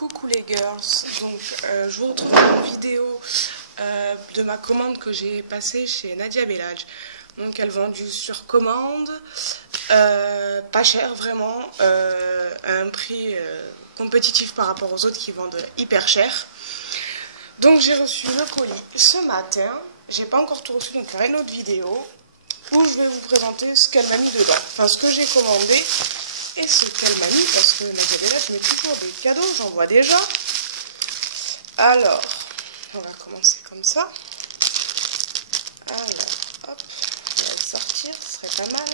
Coucou les girls, donc je vous retrouve dans une vidéo de ma commande que j'ai passée chez Nadia Bellage. Donc elle vend du sur commande, pas cher vraiment, à un prix compétitif par rapport aux autres qui vendent hyper cher. Donc j'ai reçu le colis ce matin, j'ai pas encore tout reçu, donc il y aura une autre vidéo où je vais vous présenter ce qu'elle m'a mis dedans, enfin ce que j'ai commandé et ce qu'elle m'a mis, parce que Nadia Bellage met toujours des cadeaux, j'en vois déjà. Alors, on va commencer comme ça. Alors, hop, on va le sortir, ce serait pas mal.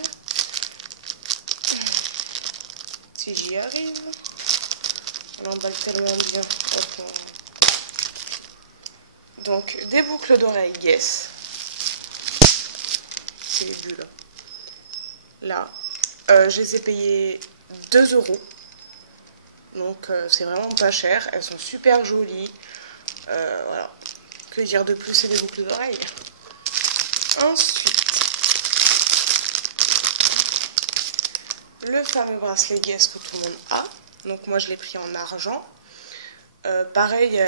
Si j'y arrive. On l'emballe tellement bien. Hop, donc, des boucles d'oreilles Guess. C'est les bulles. Là. Je les ai payées 2 €. Donc c'est vraiment pas cher. Elles sont super jolies. Voilà. Que dire de plus, c'est des boucles d'oreilles. Ensuite, le fameux bracelet Guess que tout le monde a. Donc moi je l'ai pris en argent. Pareil,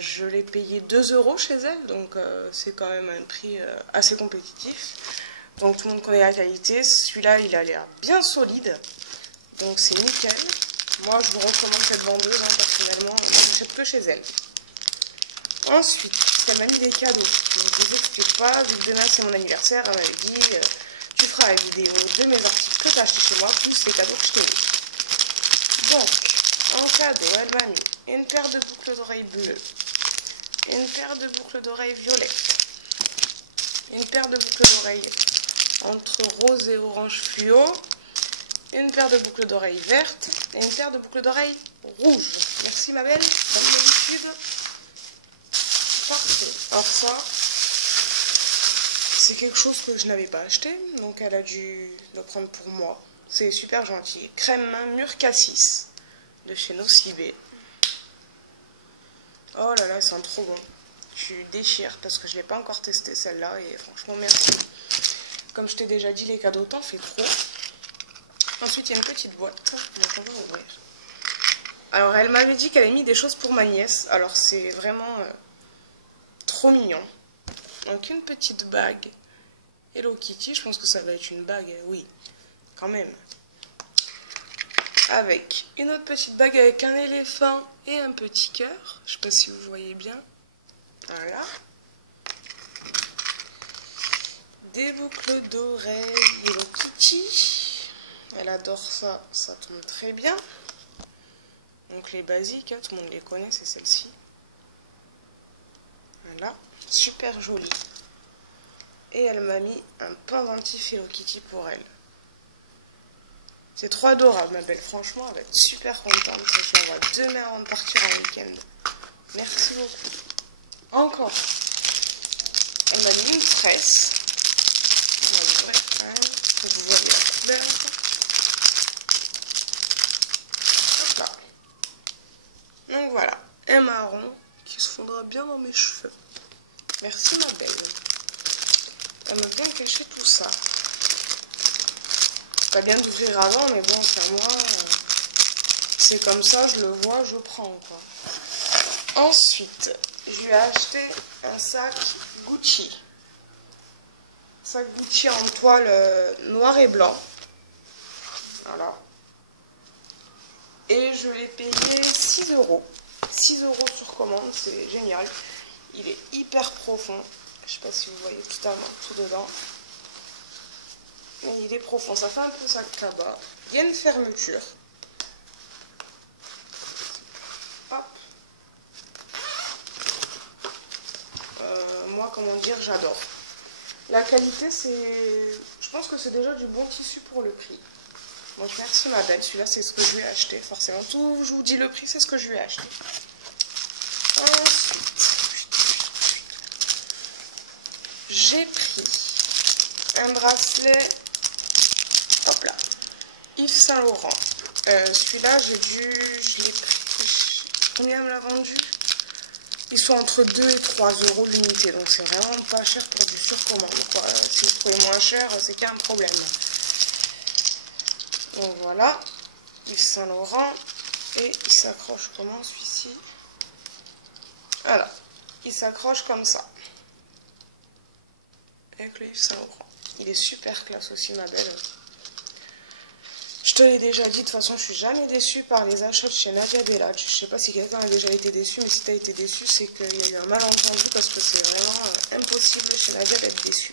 je l'ai payé 2 € chez elle. Donc c'est quand même un prix assez compétitif. Donc tout le monde connaît la qualité. Celui-là, il a l'air bien solide. Donc c'est nickel. Moi, je vous recommande cette vendeuse. Personnellement, je n'achète que chez elle. Ensuite, elle m'a mis des cadeaux. Donc je ne vous explique pas. Vu que demain, c'est mon anniversaire, elle m'avait dit tu feras la vidéo de mes articles que tu as achetés chez moi, plus les cadeaux que je t'ai mis. Donc, en cadeau, elle m'a mis une paire de boucles d'oreilles bleues, une paire de boucles d'oreilles violettes, une paire de boucles d'oreilles entre rose et orange fluo, une paire de boucles d'oreilles vertes et une paire de boucles d'oreilles rouges. Merci ma belle, comme d'habitude. Parfait. Alors ça, c'est quelque chose que je n'avais pas acheté, donc elle a dû le prendre pour moi. C'est super gentil. Crème main mûre cassis de chez Nocibé. Oh là là, elles sont trop bon. Je déchire parce que je ne l'ai pas encore testé celle-là et franchement merci. Comme je t'ai déjà dit, les cadeaux t'en fais trop. Ensuite, il y a une petite boîte. Donc, on va ouvrir. Alors, elle m'avait dit qu'elle avait mis des choses pour ma nièce. Alors, c'est vraiment trop mignon. Donc, une petite bague Hello Kitty. Je pense que ça va être une bague, oui, quand même. Avec une autre petite bague avec un éléphant et un petit cœur. Je ne sais pas si vous voyez bien. Voilà. Des boucles d'oreilles Hello Kitty. Elle adore ça, ça tombe très bien. Donc les basiques, hein, tout le monde les connaît, c'est celle-ci. Voilà, super jolie. Et elle m'a mis un pendentif Hello Kitty pour elle. C'est trop adorable ma belle, franchement elle va être super contente. Je l'envoie demain avant de partir en week-end. Merci beaucoup. Encore, elle m'a mis une tresse. Que vous voyez la couleur. Hop là. Donc voilà, un marron qui se fondra bien dans mes cheveux. Merci ma belle. Elle m'a bien caché tout ça. Pas bien d'ouvrir avant, mais bon, c'est à moi. C'est comme ça, je le vois, je prends quoi. Ensuite, je lui ai acheté un sac Gucci. Sac Gucci en toile noir et blanc. Voilà. Et je l'ai payé 6 €. 6 € sur commande, c'est génial. Il est hyper profond. Je sais pas si vous voyez tout dedans. Mais il est profond, ça fait un peu sac cabas. Il y a une fermeture. Hop. Moi, comment dire, j'adore. La qualité, c'est... Je pense que c'est déjà du bon tissu pour le prix. Donc merci ma belle. Celui-là, c'est ce que je lui ai acheté. Forcément, tout, je vous dis le prix, c'est ce que je lui ai acheté. Ensuite, j'ai pris un bracelet. Hop là. Yves Saint Laurent. Celui-là, je l'ai pris. Combien me l'a vendu? Ils sont entre 2 et 3 € l'unité, donc c'est vraiment pas cher pour du surcommande, quoi. Si vous trouvez moins cher, c'est qu'il y a un problème. Donc voilà, Yves Saint Laurent. Et il s'accroche comment celui-ci? Voilà, il s'accroche comme ça. Avec le Yves Saint Laurent. Il est super classe aussi, ma belle. Je te l'ai déjà dit, de toute façon, je suis jamais déçue par les achats de chez Nadia Bellach. Je sais pas si quelqu'un a déjà été déçu, mais si tu as été déçu, c'est qu'il y a eu un malentendu parce que c'est vraiment impossible chez Nadia d'être déçu.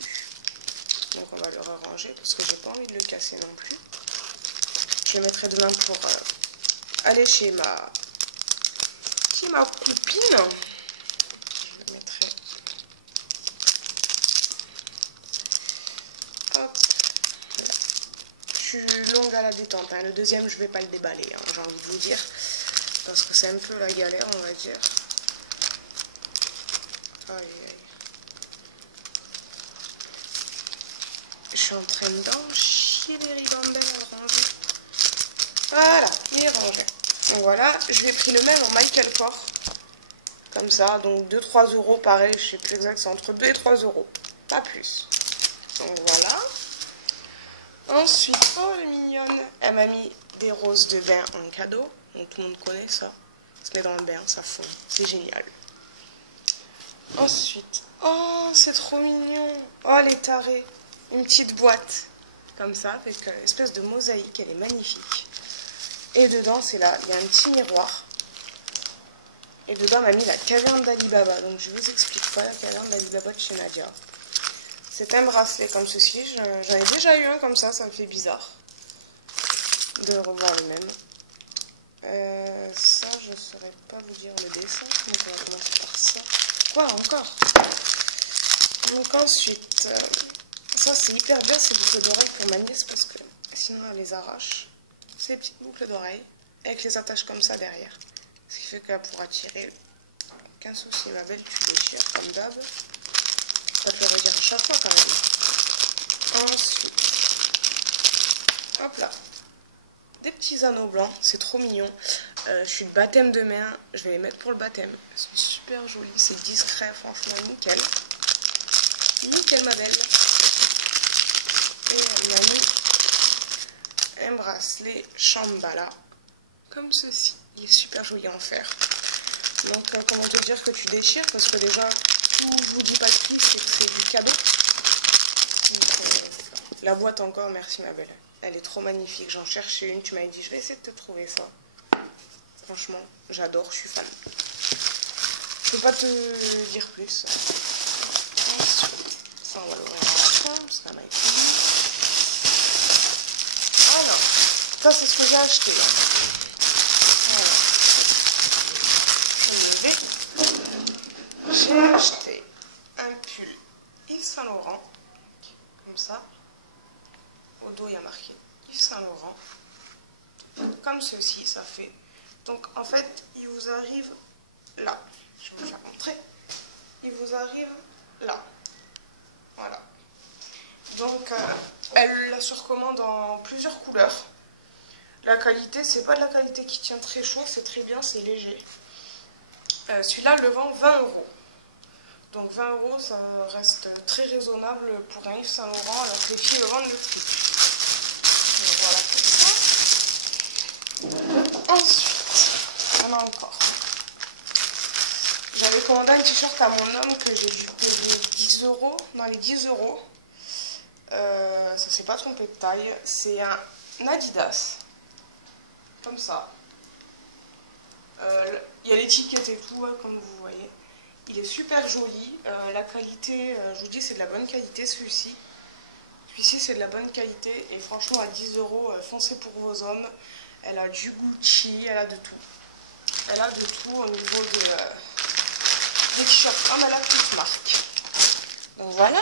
Donc on va le ranger parce que j'ai pas envie de le casser non plus. Je le mettrai demain pour aller chez ma copine. Je le mettrai. Hop. Je suis longue à la détente. Hein. Le deuxième, je vais pas le déballer, hein, j'ai envie de vous dire. Parce que c'est un peu la galère, on va dire. Aïe, aïe. Je suis en train d'enchier les ribambelles à ranger. Voilà, il est rangé. Donc voilà, je lui ai pris le même en Michael Kors. Comme ça, donc 2-3 euros, pareil, je sais plus exact, c'est entre 2 et 3 euros. Pas plus. Donc voilà. Ensuite, oh elle est mignonne, elle m'a mis des roses de bain en cadeau. Donc tout le monde connaît ça. Ça se met dans le bain, ça fond. C'est génial. Ensuite, oh c'est trop mignon. Oh les tarés. Une petite boîte comme ça avec une espèce de mosaïque, elle est magnifique. Et dedans, c'est là, il y a un petit miroir. Et dedans, on m'a mis la caverne d'Ali Baba. Donc je vous explique pas la caverne d'Ali Baba de chez Nadia. C'est un bracelet comme ceci. J'en ai déjà eu un comme ça me fait bizarre de revoir le même. Ça, je ne saurais pas vous dire le dessin. Donc on va commencer par ça. Quoi encore? Donc ensuite, ça c'est hyper bien ces boucles d'oreilles pour ma nièce parce que sinon elle les arrache. Ces petites boucles d'oreilles avec les attaches comme ça derrière. Ce qui fait qu'elle pourra tirer. Aucun souci, ma belle, tu déchires comme d'hab. Ça peut redire chaque fois quand même. Ensuite, hop là. Des petits anneaux blancs, c'est trop mignon. Je suis de baptême de main, je vais les mettre pour le baptême. Elles sont super jolies, c'est discret, franchement, nickel. Nickel, ma belle. Et elle m'a mis un bracelet Shambhala, comme ceci. Il est super joli en fer. Donc, comment te dire que tu déchires, parce que déjà, tout, je vous dis pas le prix, c'est que c'est du cadeau. Donc, la boîte encore, merci ma belle. Elle est trop magnifique, j'en cherchais une, tu m'avais dit je vais essayer de te trouver ça. Franchement, j'adore, je suis fan. Je peux pas te dire plus. Ensuite, ça on va l'ouvrir à la fin, parce qu'elle m'a écrit. Alors, ça c'est ce que j'ai acheté là. Voilà. J'ai acheté un pull Yves Saint Laurent, comme ça. Au dos, il y a marqué Yves Saint Laurent. Comme ceci, ça fait. Donc, en fait, il vous arrive là. Je vais vous faire montrer. Il vous arrive là. Voilà. Donc, elle la surcommande en plusieurs couleurs. La qualité, c'est pas de la qualité qui tient très chaud, c'est très bien, c'est léger. Celui-là, le vend 20 euros. Donc 20 euros, ça reste très raisonnable pour un Yves Saint Laurent, alors que les filles le vendent le triple. Voilà pour ça. Ensuite, on a encore. J'avais commandé un t-shirt à mon homme que j'ai dû payer 10 euros. Dans les 10 euros, ça s'est pas trompé de taille. C'est un Adidas. Comme ça. Il y a l'étiquette et tout, hein, comme vous voyez. Il est super joli. La qualité, je vous dis, c'est de la bonne qualité celui-ci. Celui-ci, c'est de la bonne qualité. Et franchement, à 10 euros, foncez pour vos hommes. Elle a du Gucci, elle a de tout. Elle a de tout au niveau des t-shirts hommes. Elle a toute marque. Donc voilà.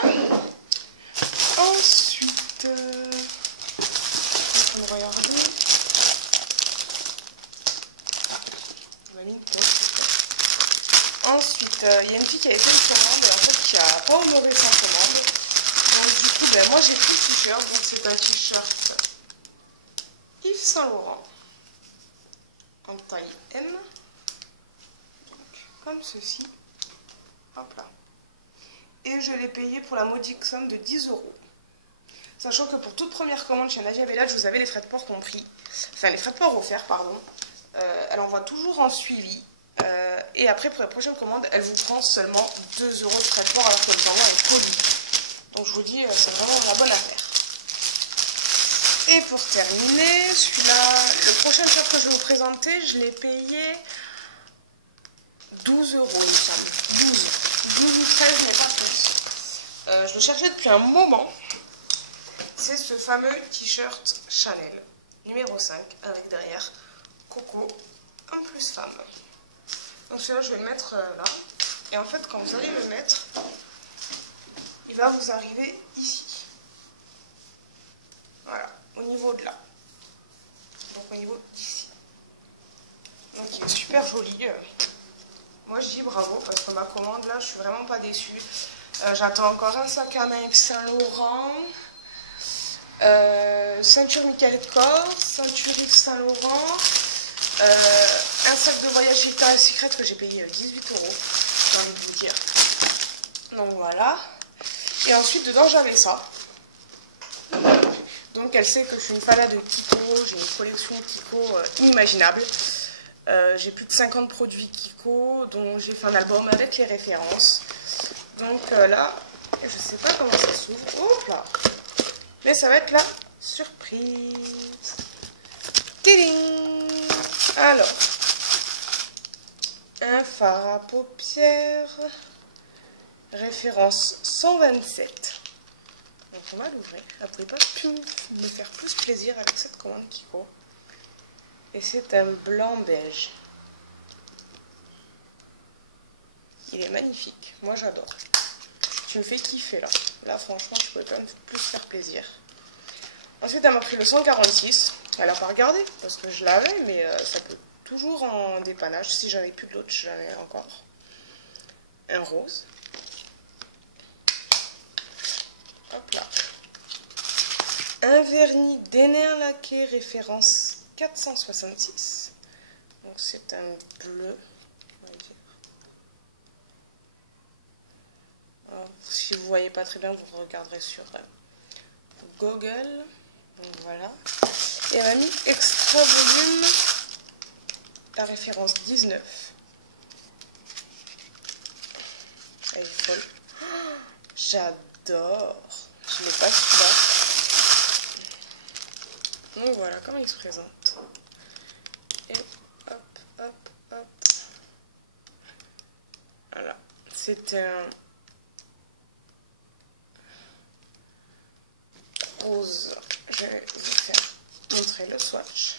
Ensuite, on va regarder. On m'a mis une pause. Ensuite, il y a une fille qui avait fait une commande et en fait qui n'a pas honoré sa commande. Donc du coup, ben, moi j'ai pris le t-shirt. Donc c'est un t-shirt Yves Saint Laurent en taille M. Donc, comme ceci. Hop là. Et je l'ai payé pour la modique somme de 10 euros. Sachant que pour toute première commande chez Nadia Bellach, vous avez les frais de port compris. Enfin, les frais de port offerts, pardon. Elle envoie toujours en suivi. Et après, pour les prochaines commandes, elle vous prend seulement 2 € de frais de port alors qu'elle vous envoie un colis. Donc je vous dis, c'est vraiment la bonne affaire. Et pour terminer, celui-là, le prochain shop que je vais vous présenter, je l'ai payé 12 €, il me semble. 12 ou 13, mais pas plus. Je le cherchais depuis un moment. C'est ce fameux t-shirt Chanel, numéro 5, avec derrière Coco, un plus femme. Donc celui-là, je vais le mettre là. Et en fait, quand vous allez le mettre, il va vous arriver ici. Voilà, au niveau de là. Donc au niveau d'ici. Donc il est super joli. Moi je dis bravo parce que ma commande là, je suis vraiment pas déçue. J'attends encore un sac à main Yves Saint Laurent. Ceinture Michael Kors, ceinture Yves Saint Laurent. Un sac de voyage Victoria's Secret que j'ai payé 18 €, j'ai envie de vous dire. Donc voilà. Et ensuite dedans j'avais ça. Donc elle sait que je suis une fanade de Kiko, j'ai une collection Kiko inimaginable. J'ai plus de 50 produits Kiko, dont j'ai fait un album avec les références. Donc là, je sais pas comment ça s'ouvre. Oh là. Mais ça va être la surprise. Tiding. Alors, un fard à paupières, référence 127. Donc on va l'ouvrir. Elle ne pouvait pas me faire plus plaisir avec cette commande Kiko. Et c'est un blanc beige. Il est magnifique. Moi j'adore. Tu me fais kiffer là. Là franchement je pouvais pas me plus faire plaisir. Ensuite elle m'a pris le 146. Elle n'a pas regardé parce que je l'avais, mais ça peut toujours en dépannage. Si j'en ai plus de l'autre, j'en ai encore. Un rose. Hop là. Un vernis Déner laqué référence 466. Donc c'est un bleu. On va dire. Alors, si vous ne voyez pas très bien, vous regarderez sur Google. Donc voilà. Et elle m'a mis extra volume. La référence 19. Elle est folle. Oh, j'adore. Je n'ai pas celui-là. Donc voilà comment il se présente. Et hop, hop, hop. Voilà. C'est un rose. Je vais vous faire montrer le swatch.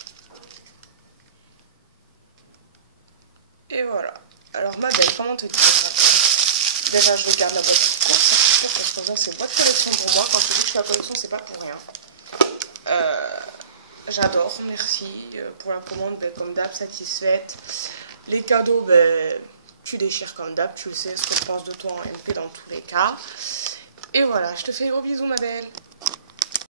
Et voilà. Alors ma belle, comment te dire ça? Déjà je regarde la boîte de course, c'est sûr parce que c'est boîte collection pour moi. Quand je dis que je fais la collection, c'est pas pour rien. J'adore, merci pour la commande, ben, comme d'hab, satisfaite. Les cadeaux, ben, tu déchires comme d'hab, tu le sais ce que je pense de toi en MP dans tous les cas. Et voilà, je te fais gros bisous ma belle.